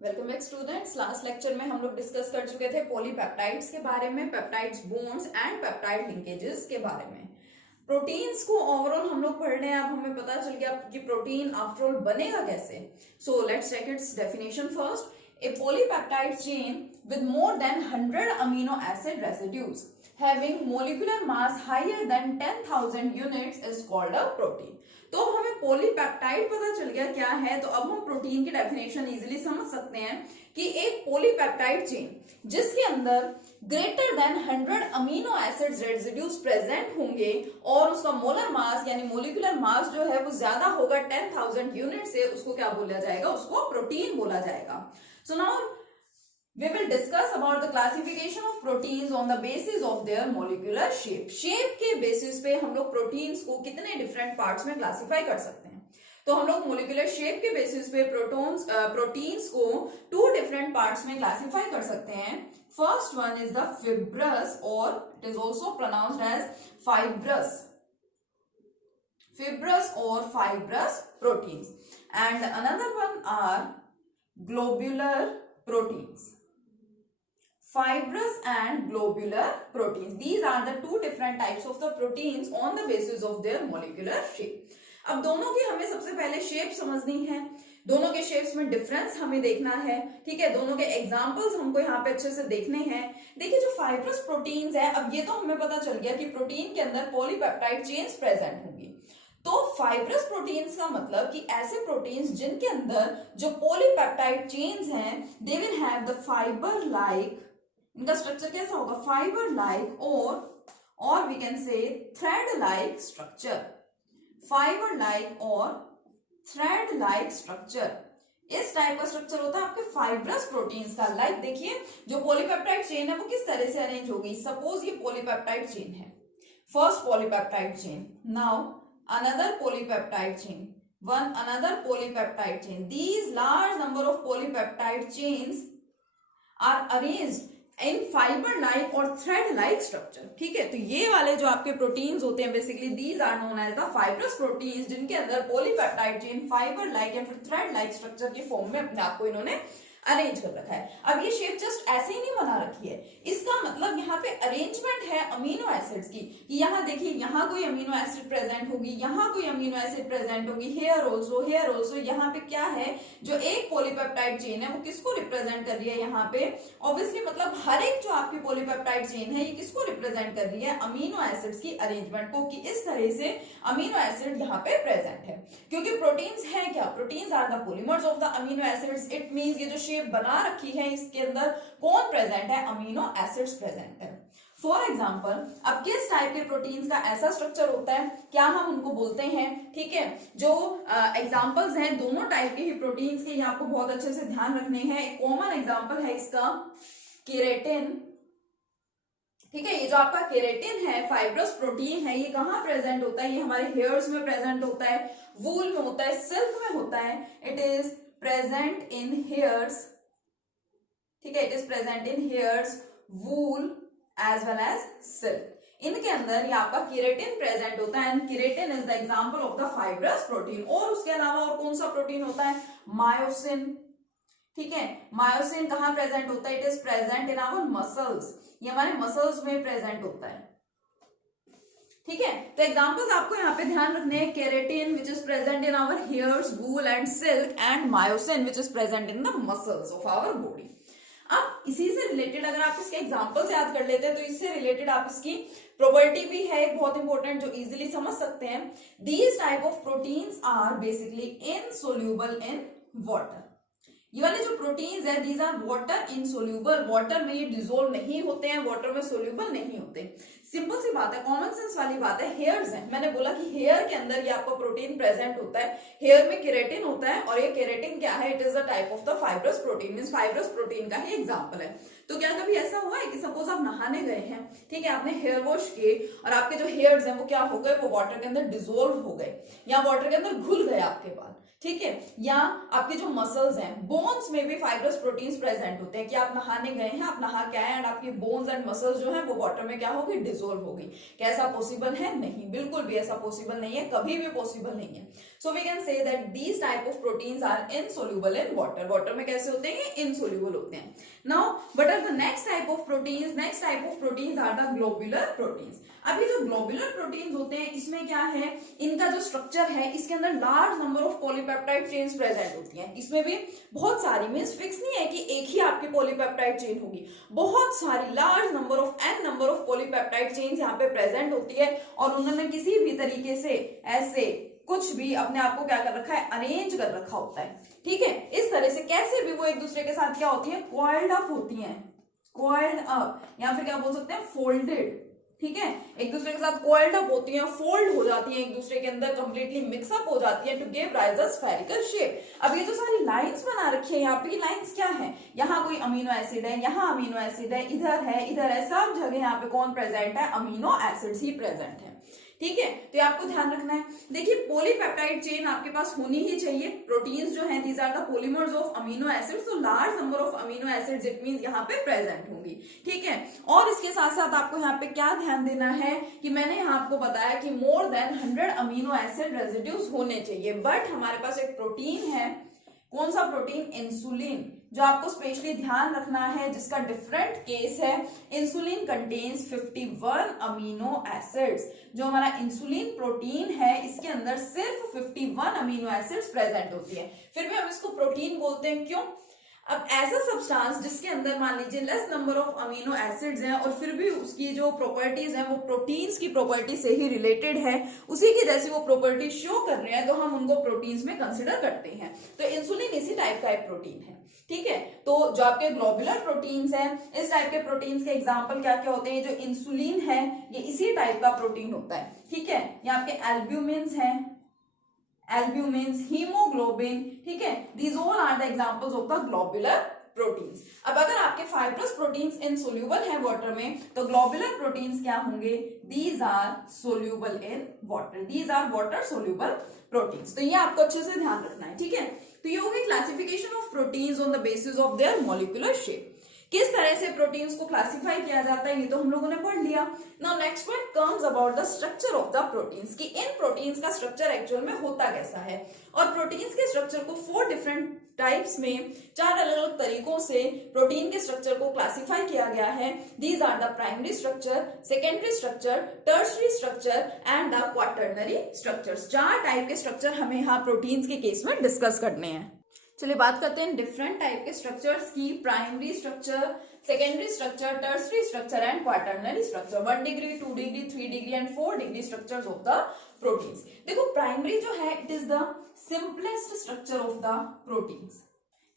Welcome back students. Last lecture में हम लोग डिस्कस कर चुके थे पॉलीपेप्टाइड्स के बारे में, peptides bonds and peptide linkages के बारे में। प्रोटीन्स को ओवरऑल हम लोग पढ़ रहे हैं। अब हमें पता चल गया कि प्रोटीन आफ्टर ऑल बनेगा कैसे। So let's take its definition first. A polypeptide chain with more than 100 amino acid residues having molecular mass higher than 10,000 units is called a protein. तो अब हमें पॉलीपेप्टाइड पता चल गया क्या है, तो अब हम प्रोटीन की डेफिनेशन इजीली समझ सकते हैं कि एक पॉलीपेप्टाइड चेन जिसके अंदर greater than 100 amino acid residues present होंगे और उसका मोलर मास यानी मोलिकुलर मास जो है वो ज्यादा होगा 10,000 यूनिट से, उसको क्या बोला जाएगा? उसको प्रोटीन बोला जाएगा। So now we will discuss about the classification of proteins on the basis of their molecular shape. Shape के बेसिस पे हम लोग प्रोटीन्स को कितने डिफरेंट पार्ट्स में क्लासिफाई कर सकते हैं। तो हम लोग मोलिकुलर शेप के बेसिस पे प्रोटीन्स को टू डिफरेंट पार्ट्स में क्लासिफाई कर सकते हैं। First one is the fibrous और it is also pronounced as fibrous, fibrous or fibrous proteins, and another one are globular proteins. Fibrous and globular proteins, these are the two different types of the proteins on the basis of their molecular shape. अब दोनों की हमें सबसे पहले shape समझनी है, दोनों के शेप्स में डिफरेंस हमें देखना है। ठीक है, दोनों के एग्जांपल्स हमको यहाँ पे अच्छे से देखने हैं। देखिए जो फाइब्रस प्रोटीन्स है, अब ये तो हमें पता चल गया कि प्रोटीन के अंदर पॉलीपेप्टाइड चेन्स प्रेजेंट होंगी। तो फाइब्रस प्रोटीन्स का मतलब कि ऐसे प्रोटीन्स जिनके अंदर जो पॉलीपेप्टाइड चेन्स हैं they will have the fibre like, इनका स्ट्रक्चर कैसा होगा? फाइबर लाइक और we can say thread like structure, fibre like और थ्रेड लाइक स्ट्रक्चर, इस टाइप का स्ट्रक्चर होता है आपके फाइब्रस प्रोटीन्स का। लाइक देखिए जो पॉलीपेप्टाइड चेन है वो किस तरह से अरेंज होगी। सपोज ये पॉलीपेप्टाइड चेन है, first polypeptide chain, now another polypeptide chain, another polypeptide chain. These large number of polypeptide chains are arranged in fiber like और thread like structure. ठीक है, तो ये वाले जो आपके प्रोटीन्स होते हैं basically these are known as the fibrous proteins, जिनके अंदर polypeptide chain fiber like या फिर thread like structure के फॉर्म में अपने आप को इन्होंने अरेंज कर रखा है। अब ये शेप जस्ट ऐसे ही नहीं बना रखी है, इसका मतलब यहाँ पे अरेंजमेंट है अमीनो एसिड्स की, कि यहाँ देखिए यहाँ कोई अमीनो एसिड प्रेजेंट होगी, यहाँ कोई अमीनो एसिड प्रेजेंट होगी, हेयर ऑल्सो। यहाँ पे क्या है, जो एक पॉलीपेप्टाइड चेन है वो किसको रिप्रेजेंट कर रही है? यहाँ पे ऑब्वियसली मतलब हर एक जो आपकी पॉलीपेप्टाइड चेन है ये किसको रिप्रेजेंट कर रही है? अमीनो एसिड्स की अरेंजमेंट को, कि इस तरह से अमीनो एसिड यहाँ पे प्रेजेंट है। क्योंकि प्रोटीन्स है क्या? Proteins are the polymers of the amino acids. It means ये जो शेप बना रखी है इसके अंदर कौन प्रेजेंट है? अमीनो एसिड्स प्रेजेंट है। फॉर एग्जाम्पल अब किस टाइप के प्रोटीन्स का ऐसा स्ट्रक्चर होता है, क्या हम उनको बोलते हैं? ठीक है, जो एग्जांपल्स हैं दोनों टाइप के ही प्रोटीन्स के, ये आपको बहुत अच्छे से ध्यान रखने हैं। एक कॉमन एग्जांपल है इसका केराटिन। ठीक है, ये जो आपका केराटिन है फाइब्रस प्रोटीन है, ये कहाँ प्रेजेंट होता है? ये हमारे हेयर्स में प्रेजेंट होता है, वूल में होता है, सिल्क में होता है। It is present in hairs. ठीक है, it is present in hairs, wool as well as silk. इनके अंदर ये आपका केराटिन प्रेजेंट होता है and keratin is the example of the fibrous protein. और उसके अलावा और कौन सा प्रोटीन होता है? मायोसिन। ठीक है, मायोसिन कहाँ प्रेजेंट होता है? It is present in our muscles, ये हमारे मसल्स में प्रेजेंट होता है। ठीक है, तो एग्जांपल्स आपको यहाँ पे ध्यान रखने हैं, keratin which is present in our hairs, wool and silk, and myosin which is present in the muscles of our body. अब इसी से रिलेटेड अगर आप इसके एग्जांपल्स याद कर लेते हैं तो इससे रिलेटेड आप इसकी प्रॉपर्टी भी है एक बहुत इंपॉर्टेंट जो इजीली समझ सकते हैं। These type of proteins are basically insoluble in water. ये वाले जो प्रोटीन्स है these are water insoluble, water में ये डिसोल्व नहीं होते हैं, वाटर में सोल्यूबल नहीं होते। सिंपल सी बात है, कॉमन सेंस वाली बात है। हेयर्स है, मैंने बोला कि हेयर के अंदर ये आपको प्रोटीन प्रेजेंट होता है, हेयर में केराटिन होता है और ये केराटिन क्या है? It is the type of the fibrous protein, means fibrous protein का ही एग्जांपल है। तो क्या कभी ऐसा हुआ है कि सपोज आप नहाने गए हैं, ठीक है, आपने हेयर वॉश किए और आपके जो हेयर्स हैं वो क्या हो गए? वो वाटर के अंदर डिसोल्व हो गए या वाटर के अंदर घुल गए आपके बाल। ठीक है, या आपके जो मसल्स हैं, बोन्स में भी फाइब्रस प्रोटीन्स प्रेजेंट होते हैं कि आप नहाने गए हैं, आप नहा के आए एंड आपकी बोन्स एंड मसल्स जो है वो वाटर में क्या होगी, डिसोल्व होगी। क्या ऐसा पॉसिबल है? नहीं, बिल्कुल भी ऐसा पॉसिबल नहीं है, कभी भी पॉसिबल नहीं है। So we can say that these type of proteins are insoluble in water. Water में कैसे होते हैं? इनसोल्यूबल होते हैं। Now what are the next type of proteins? Next type of proteins are the globular proteins. अब ये जो globular proteins होते हैं, इसमें क्या है, इनका जो स्ट्रक्चर है, इसके अंदर large number of polypeptide chains present होती हैं। इसमें भी बहुत सारी, मींस फिक्स नहीं है कि एक ही आपकी पॉलीपेप्टाइड चेन होगी, बहुत सारी large number of an number of polypeptide chains यहाँ पे प्रेजेंट होती है और उन्होंने किसी भी तरीके से ऐसे कुछ भी अपने आप को क्या कर रखा है, अरेंज कर रखा होता है। ठीक है, इस तरह से कैसे भी वो एक दूसरे के साथ क्या होती है, कॉइल्ड अप होती हैं, कॉइल्ड अप, या फिर क्या बोल सकते हैं, फोल्डेड। ठीक है, एक दूसरे के साथ कॉइल्ड अप होती हैं, फोल्ड हो जाती हैं, एक दूसरे के अंदर कंप्लीटली मिक्सअप हो जाती है to give rise a spherical shape. अब ये जो सारी लाइंस बना रखी है यहाँ पे, लाइंस क्या है, यहाँ कोई अमीनो एसिड है, यहाँ अमीनो एसिड है, इधर है, इधर है, सब जगह यहाँ पे कौन प्रेजेंट है, अमीनो एसिड्स ही प्रेजेंट है। ठीक है, तो ये आपको ध्यान रखना है। देखिए, पॉलीपेप्टाइड चेन आपके पास होनी ही चाहिए। प्रोटीन्स जो हैं, these are the polymers of amino acids, तो large number of amino acids it means यहाँ पे प्रेजेंट होंगी। ठीक है, और इसके साथ साथ आपको यहाँ पे क्या ध्यान देना है कि मैंने यहाँ आपको बताया कि more than 100 amino acid residues होने चाहिए, बट हमारे पास एक प्रोटीन है, कौन सा प्रोटीन, इंसुलिन, जो आपको स्पेशली ध्यान रखना है, जिसका डिफरेंट केस है। Insulin contains 51 amino acids. जो हमारा इंसुलिन प्रोटीन है, इसके अंदर सिर्फ 51 अमीनो एसिड्स प्रेजेंट होती है, फिर भी हम इसको प्रोटीन बोलते हैं। क्यों? अब ऐसा सब्सटेंस जिसके अंदर मान लीजिए less number of amino acids हैं और फिर भी उसकी जो प्रॉपर्टीज हैं वो प्रोटीन्स की प्रॉपर्टी से ही रिलेटेड है, उसी की जैसी वो प्रॉपर्टी शो कर रहे हैं, तो हम उनको प्रोटीन्स में कंसिडर करते हैं। तो इंसुलिन इसी टाइप का एक प्रोटीन है। ठीक है, तो जो आपके ग्लोबुलर प्रोटीन्स हैं, इस टाइप के प्रोटीन्स के एग्जांपल क्या क्या होते हैं? जो इंसुलिन है, ये इसी टाइप का प्रोटीन होता है। ठीक है, ये आपके एल्ब्यूमिन्स हैं, एल्ब्यूमिन्स, हीमोग्लोबिन। ठीक है, these all are the examples of the globular proteins. अब अगर आपके फाइब्रस प्रोटीन्स इनसोल्यूबल है वाटर में, तो ग्लोबुलर प्रोटीन्स क्या होंगे? These are soluble in water, these are water soluble proteins. तो ये आपको अच्छे से ध्यान रखना है। ठीक है, तो ये हो गई classification of proteins on the basis of their molecular shape. किस तरह से प्रोटीन्स को क्लासिफाई किया जाता है, ये तो हम लोगों ने पढ़ लिया। Now next point comes about the structure of the proteins, कि इन प्रोटीन्स का स्ट्रक्चर एक्चुअल में होता कैसा है। और प्रोटीन्स के स्ट्रक्चर को 4 डिफरेंट टाइप्स में, 4 अलग अलग तरीकों से प्रोटीन के स्ट्रक्चर को क्लासिफाई किया गया है। These are the primary structure, secondary structure, tertiary structure and the quaternary structures. 4 type के स्ट्रक्चर हमें यहाँ प्रोटीन्स के केस में डिस्कस करने हैं। चलिए बात करते हैं डिफरेंट टाइप के स्ट्रक्चर्स की। Primary structure, secondary structure, tertiary structure and quaternary structure. 1 degree, 2 degree, 3 degree and 4 degree structures of the proteins. देखो, प्राइमरी जो है it is the simplest structure of the proteins.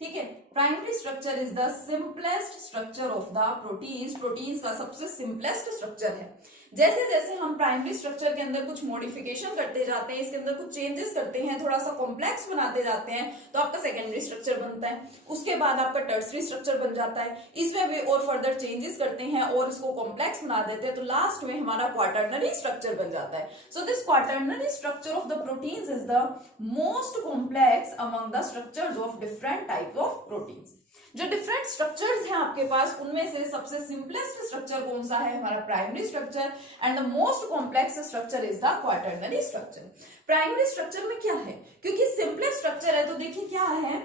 ठीक है, primary structure is the simplest structure of the proteins. Proteins का सबसे simplest structure है। जैसे जैसे हम प्राइमरी स्ट्रक्चर के अंदर कुछ मॉडिफिकेशन करते जाते हैं, इसके अंदर कुछ चेंजेस करते हैं, थोड़ा सा कॉम्प्लेक्स बनाते जाते हैं, तो आपका सेकेंडरी स्ट्रक्चर बनता है। उसके बाद आपका टर्सरी स्ट्रक्चर बन जाता है, इसमें भी और फर्दर चेंजेस करते हैं और इसको कॉम्प्लेक्स बना देते हैं, तो लास्ट में हमारा क्वाटर्नरी स्ट्रक्चर बन जाता है। So this quaternary structure of the proteins is the most complex among the structures of different type of proteins. जो डिफरेंट स्ट्रक्चर्स हैं आपके पास, उनमें से सबसे सिंपलेस्ट स्ट्रक्चर कौन सा है? हमारा primary structure. And the most complex structure is the quaternary structure. Primary structure में क्या है, क्योंकि सिंपलेस्ट स्ट्रक्चर है, तो देखिए क्या है,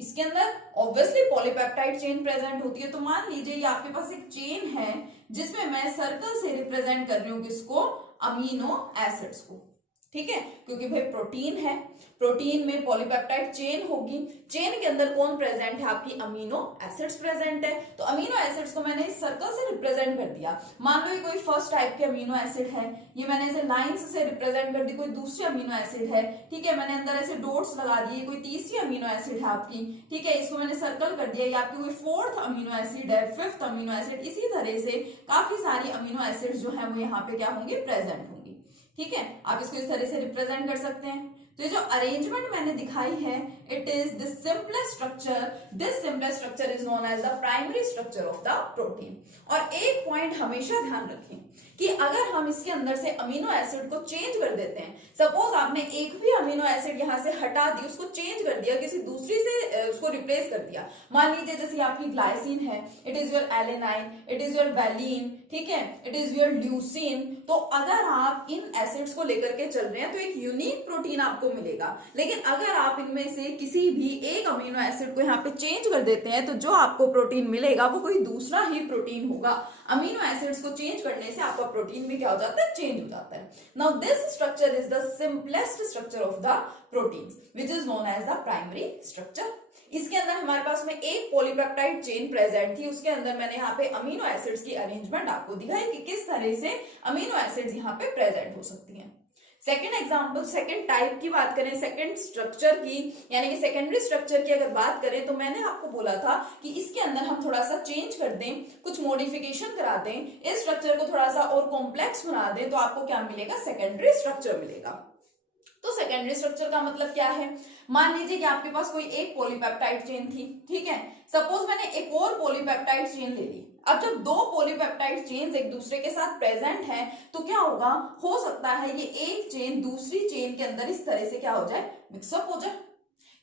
इसके अंदर ऑब्वियसली पॉलीपेप्टाइड चेन प्रेजेंट होती है। तो मान लीजिए ये आपके पास एक चेन है जिसमें मैं सर्कल से रिप्रेजेंट कर रही हूँ किसको? अमीनो एसिड्स को। ठीक है, क्योंकि भाई प्रोटीन है, प्रोटीन में पॉलीपेप्टाइड चेन होगी, चेन के अंदर कौन प्रेजेंट है? आपकी अमीनो एसिड्स प्रेजेंट है। तो अमीनो एसिड्स को मैंने इस सर्कल से रिप्रेजेंट कर दिया। मान लो ये कोई फर्स्ट टाइप के अमीनो एसिड है, ये मैंने ऐसे लाइंस से रिप्रेजेंट कर दी। कोई दूसरी अमीनो एसिड है, ठीक है, मैंने अंदर ऐसे डॉट्स लगा दिए। कोई तीसरी अमीनो एसिड है आपकी, ठीक है, इसको मैंने सर्कल कर दिया। ये आपकी कोई 4th अमीनो एसिड है, 5th अमीनो एसिड। इसी तरह से काफी सारी अमीनो एसिड जो है वो यहाँ पे क्या होंगे? प्रेजेंट होंगी। ठीक है, आप इसको इस तरह से रिप्रेजेंट कर सकते हैं। तो ये जो अरेंजमेंट मैंने दिखाई है, it is the simplest structure. This simplest structure is known as the primary structure of the protein. और एक पॉइंट हमेशा ध्यान रखें कि अगर हम इसके अंदर से अमीनो एसिड को चेंज कर देते हैं, सपोज आपने एक भी अमीनो एसिड यहां से हटा दी, उसको चेंज कर दिया, किसी दूसरी से उसको रिप्लेस कर दिया, मान लीजिए जैसे आपकी ग्लाइसिन है, it is your alanine, it is your valine, ठीक है, इट इज योर ल्यूसिन। तो अगर आप इन एसिड्स को लेकर के चल रहे हैं तो एक यूनिक प्रोटीन आपको मिलेगा, लेकिन अगर आप इनमें से किसी भी एक अमीनो एसिड को यहाँ पे चेंज कर देते हैं तो जो आपको प्रोटीन मिलेगा वो कोई दूसरा ही प्रोटीन होगा। अमीनो एसिड्स को चेंज करने से आपका प्रोटीन भी क्या हो जाता है, चेंज हो जाता है। Now this structure is the simplest structure of the proteins which is known as the primary structure. इसके अंदर हमारे पास में एक पॉलीपेप्टाइड चेन प्रेजेंट थी, उसके अंदर मैंने यहाँ पे अमीनो एसिड्स की अरेंजमेंट आपको दिखाई कि किस तरह से अमीनो एसिड्स यहाँ पे प्रेजेंट हो सकती हैं। सेकेंड एग्जाम्पल, सेकेंड टाइप की बात करें, सेकेंड स्ट्रक्चर की यानी कि सेकेंडरी स्ट्रक्चर की अगर बात करें तो मैंने आपको बोला था कि इसके अंदर हम थोड़ा सा चेंज कर दें, कुछ मॉडिफिकेशन करा दें, इस स्ट्रक्चर को थोड़ा सा और कॉम्प्लेक्स बना दें तो आपको क्या मिलेगा, सेकेंडरी स्ट्रक्चर मिलेगा। तो सेकेंडरी स्ट्रक्चर का मतलब क्या है, मान लीजिए कि आपके पास कोई एक पॉलीपेप्टाइड चेन थी, ठीक है, सपोज मैंने एक और पॉलीपेप्टाइड चेन ले ली। अब जब दो पॉलीपेप्टाइड चेन्स एक दूसरे के साथ प्रेजेंट है तो क्या होगा, हो सकता है ये एक चेन दूसरी चेन के अंदर इस तरह से क्या हो जाए, मिक्सअप हो जाए,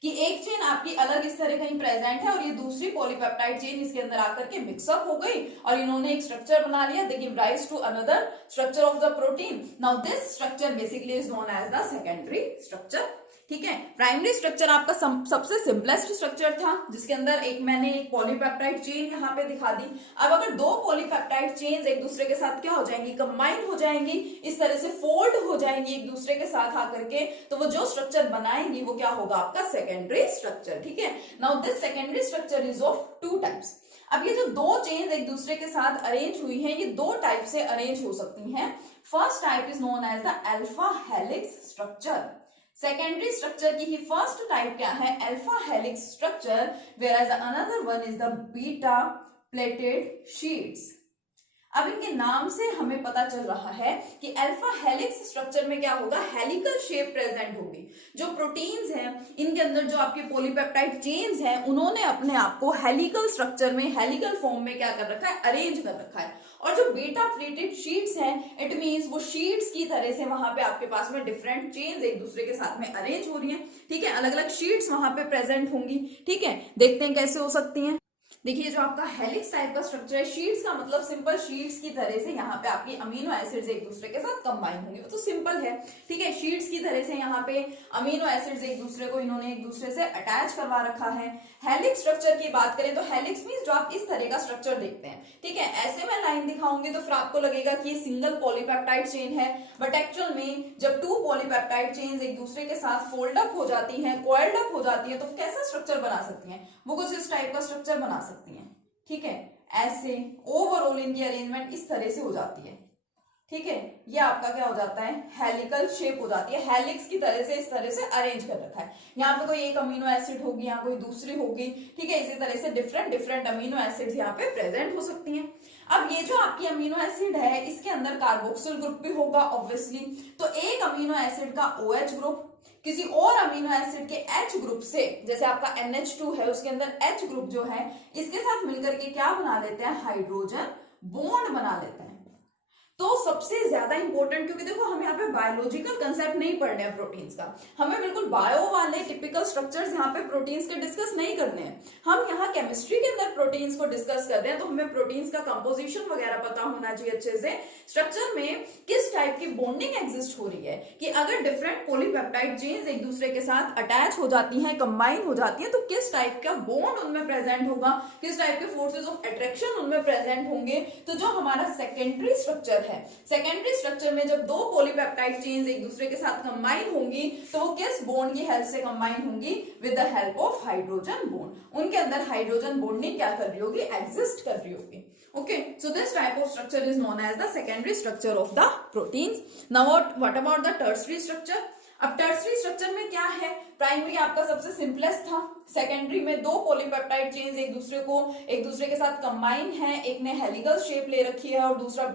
कि एक चेन आपकी अलग इस तरह कहीं प्रेजेंट है और ये दूसरी पॉलीपेप्टाइड चेन इसके अंदर आकर के मिक्सअप हो गई और इन्होंने एक स्ट्रक्चर बना लिया, they give rise to another structure of the protein. Now this structure basically is known as the secondary structure, ठीक है। प्राइमरी स्ट्रक्चर आपका सबसे सिंपलेस्ट स्ट्रक्चर था जिसके अंदर मैंने एक पॉलीपेप्टाइड चेन यहाँ पे दिखा दी। अब अगर दो पॉलीपेप्टाइड चेन्स एक दूसरे के साथ क्या हो जाएंगी, कंबाइन हो जाएंगी, इस तरह से फोल्ड हो जाएंगी एक दूसरे के साथ आकर के, तो वो जो स्ट्रक्चर बनाएंगी वो क्या होगा, आपका सेकेंडरी स्ट्रक्चर, ठीक है। Now this secondary structure is of two types. अब ये जो दो चेन्स एक दूसरे के साथ अरेंज हुई हैं, ये दो टाइप से अरेंज हो सकती हैं। First type is known as the alpha helix structure. Secondary structure की ही फर्स्ट टाइप क्या है, alpha helix structure, whereas another one is the beta pleated sheets. अब इनके नाम से हमें पता चल रहा है कि अल्फा हेलिक्स स्ट्रक्चर में क्या होगा, हेलिकल शेप प्रेजेंट होगी। जो प्रोटीन्स हैं इनके अंदर जो आपके पॉलीपेप्टाइड चेन्स हैं उन्होंने अपने आप को हेलिकल स्ट्रक्चर में, हेलिकल फॉर्म में क्या कर रखा है, अरेंज कर रखा है। और जो बीटा प्लेटेड शीट्स हैं, इट मींस वो शीट्स की तरह से वहां पे आपके पास में डिफरेंट चेन्स एक दूसरे के साथ में अरेंज हो रही हैं, ठीक है, अलग अलग शीट्स वहां पे प्रेजेंट होंगी, ठीक है। देखते हैं कैसे हो सकती हैं। देखिए जो आपका हेलिक्स टाइप का स्ट्रक्चर है, शीट्स का मतलब सिंपल शीट्स की तरह से यहाँ पे आपकी अमीनो एसिड्स एक दूसरे के साथ कंबाइन होंगे, वो तो सिंपल है, ठीक है। शीट्स की तरह से यहाँ पे अमीनो एसिड्स एक दूसरे को इन्होंने एक दूसरे से अटैच करवा रखा है। हेलिक्स स्ट्रक्चर की बात करें तो हेलिक्स मींस जो आप इस तरह का स्ट्रक्चर देखते हैं, ठीक है, ऐसे में लाइन दिखाऊंगी तो फिर आपको लगेगा कि ये सिंगल पॉलीपेप्टाइड चेन है, बट एक्चुअल में जब टू पॉलीपेप्टाइड चेन्स एक दूसरे के साथ फोल्ड अप हो जाती हैं, कॉइल्ड अप हो जाती है, तो कैसा स्ट्रक्चर बना सकती हैं, वो कुछ इस टाइप का स्ट्रक्चर बना सकती हैं, ठीक है। ऐसे ओवरऑल इनकी अरेंजमेंट इस तरह से हो जाती है, ठीक है। ये आपका क्या हो जाता है, हेलिकल शेप हो जाती है, हेलिक्स की तरह से इस तरह से अरेंज कर रखा है। यहाँ पे कोई एक अमीनो एसिड होगी, यहाँ कोई दूसरी होगी, ठीक है, इसी तरह से डिफरेंट अमीनो एसिड्स यहाँ पे प्रेजेंट हो सकती हैं। अब ये जो आपकी अमीनो एसिड है इसके अंदर कार्बोक्सिल ग्रुप भी होगा ऑब्वियसली, तो एक अमीनो एसिड का OH ग्रुप किसी और अमीनो एसिड के H ग्रुप से, जैसे आपका NH2 है उसके अंदर H ग्रुप जो है इसके साथ मिलकर के क्या बना लेते हैं, हाइड्रोजन बॉन्ड बना लेते हैं। तो सबसे ज्यादा इंपॉर्टेंट, क्योंकि देखो हम यहाँ पे बायोलॉजिकल कंसेप्ट नहीं पढ़ने हैं प्रोटीन्स का, हमें बिल्कुल बायो वाले टिपिकल स्ट्रक्चर्स यहाँ पे प्रोटीन्स के डिस्कस नहीं करने हैं, हम यहाँ केमिस्ट्री के अंदर प्रोटीन्स को डिस्कस कर रहे हैं, तो हमें प्रोटीन्स का कंपोजिशन वगैरह पता होना चाहिए अच्छे से, स्ट्रक्चर में किस टाइप की बॉन्डिंग एग्जिस्ट हो रही है, कि अगर डिफरेंट पॉलीपेप्टाइड चेन्स एक दूसरे के साथ अटैच हो जाती हैं, कंबाइन हो जाती हैं, तो किस टाइप का बॉन्ड उनमें प्रेजेंट होगा, किस टाइप के फोर्सेज ऑफ अट्रैक्शन उनमें प्रेजेंट होंगे। तो जो हमारा सेकेंडरी स्ट्रक्चर है, सेकेंडरी स्ट्रक्चर में जब दो पॉलीपेप्टाइड चेन्स एक दूसरे के साथ कंबाइन होंगी तो वो किस बॉन्ड की हेल्प से कंबाइन होंगी, with the help of hydrogen bond. उनके अंदर हाइड्रोजन बॉन्डिंग क्या कर रही होगी, एग्जिस्ट कर रही होगी। Okay, so this type of structure is known as the secondary structure of the proteins. Now what about the tertiary structure? अब टर्सरी स्ट्रक्चर में क्या है, प्राइमरी आपका सबसे सिंपलेस्ट था, सेकेंडरी में दो पॉलीपेप्टाइड चेन्स एक दूसरे के साथ कंबाइन है, एक ने हेलिकल शेप ले रखी है और दूसरा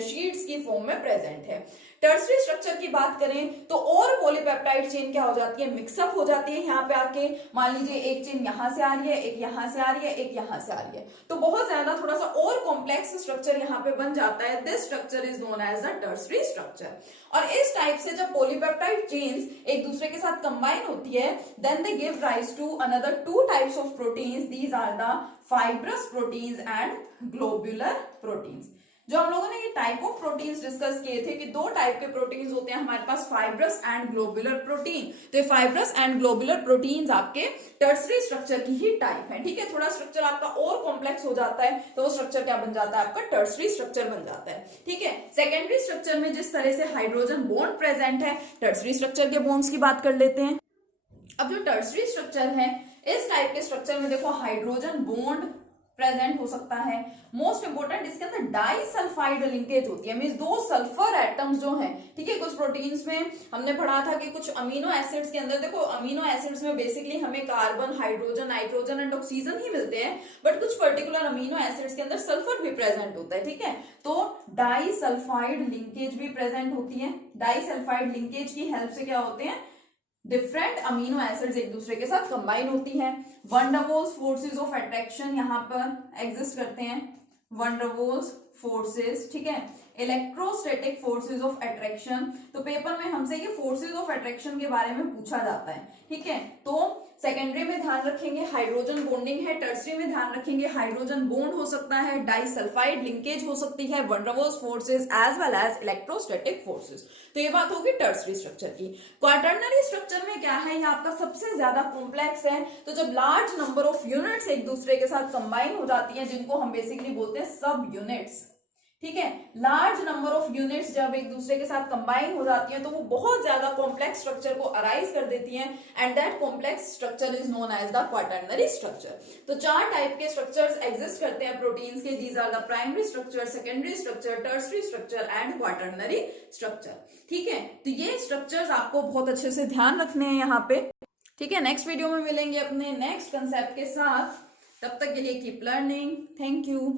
शीट्स की फॉर्म में प्रेजेंट है। टर्सरी स्ट्रक्चर की बात करें तो और पॉलीपेप्टाइड चेन क्या हो जाती है, मिक्सअप हो जाती है। यहाँ पे आके मान लीजिए एक चेन यहां से आ रही है, एक यहां से आ रही है, एक यहां से आ रही है, तो बहुत ज्यादा थोड़ा सा और कॉम्प्लेक्स स्ट्रक्चर यहाँ पे बन जाता है। This structure is known as the tertiary structure. और इस टाइप से जब पॉलीपेप्टाइड चेन्स एक दूसरे के साथ कंबाइन होती है, then they give rise to another two types of proteins. These are the fibrous proteins and globular proteins. जो हम लोगों ने ये टाइप ऑफ प्रोटीन्स डिस्कस किए थे कि दो टाइप के प्रोटीन्स होते हैं हमारे पास, फाइब्रस एंड ग्लोबुलर प्रोटीन। तो ये फाइब्रस एंड ग्लोबुलर प्रोटीन्स आपके टर्सरी स्ट्रक्चर की ही टाइप है। ठीक है, थोड़ा स्ट्रक्चर आपका और कॉम्प्लेक्स हो जाता है तो वो स्ट्रक्चर क्या बन जाता है, आपका टर्सरी स्ट्रक्चर बन जाता है। ठीक है, सेकेंडरी स्ट्रक्चर में जिस तरह से हाइड्रोजन बॉन्ड प्रेजेंट है, टर्सरी स्ट्रक्चर के बॉन्ड्स की बात कर लेते हैं। अब जो टर्सरी स्ट्रक्चर है, इस टाइप के स्ट्रक्चर में देखो हाइड्रोजन बॉन्ड प्रेजेंट हो सकता है। मोस्ट इंपोर्टेंट, इसके अंदर डाइसल्फाइड लिंकेज होती है, मींस दो सल्फर एटम्स जो हैं, ठीक है। कुछ प्रोटीन्स में हमने पढ़ा था कि कुछ अमीनो एसिड्स के अंदर, देखो अमीनो एसिड्स में बेसिकली हमें carbon, hydrogen, nitrogen and oxygen ही मिलते हैं, बट कुछ पर्टिकुलर अमीनो एसिड्स के अंदर सल्फर भी प्रेजेंट होता है। ठीक है, तो डाइसल्फाइड लिंकेज भी प्रेजेंट होती है। डाइसल्फाइड लिंकेज की हेल्प से क्या होते हैं, डिफरेंट अमीनो एसिड्स एक दूसरे के साथ कंबाइन होती है। Van der Waals forces of attraction यहाँ पर एग्जिस्ट करते हैं, वन डर वाल्स फोर्सेस, ठीक है। इलेक्ट्रोस्टैटिक फोर्सेस ऑफ अट्रैक्शन, तो पेपर में हमसे ये फोर्सेस ऑफ अट्रैक्शन के बारे में पूछा जाता है। ठीक है, तो सेकेंडरी में ध्यान रखेंगे हाइड्रोजन बॉन्डिंग है, टर्सरी में ध्यान रखेंगे हाइड्रोजन बॉन्ड हो सकता है, डाइसल्फाइड लिंकेज हो सकती है, van der Waals forces as well as electrostatic forces. तो ये बात होगी टर्सरी स्ट्रक्चर की। क्वाटर्नरी स्ट्रक्चर में क्या है, ये आपका सबसे ज्यादा कॉम्प्लेक्स है। तो जब लार्ज नंबर ऑफ यूनिट्स एक दूसरे के साथ कंबाइन हो जाती है, जिनको हम बेसिकली बोलते हैं सब यूनिट्स, ठीक है, लार्ज नंबर ऑफ यूनिट्स जब एक दूसरे के साथ कंबाइन हो जाती हैं तो वो बहुत ज्यादा कॉम्प्लेक्स स्ट्रक्चर को अराइज कर देती हैं, and that complex structure is known as the quaternary structure. तो चार टाइप के स्ट्रक्चर्स एग्जिस्ट करते हैं प्रोटीन्स के, these are the primary structure, secondary structure, tertiary structure and quaternary structure. ठीक है, तो ये स्ट्रक्चर्स आपको बहुत अच्छे से ध्यान रखने हैं यहाँ पे। ठीक है, नेक्स्ट वीडियो में मिलेंगे अपने नेक्स्ट कंसेप्ट के साथ, तब तक के लिए कीप लर्निंग, थैंक यू।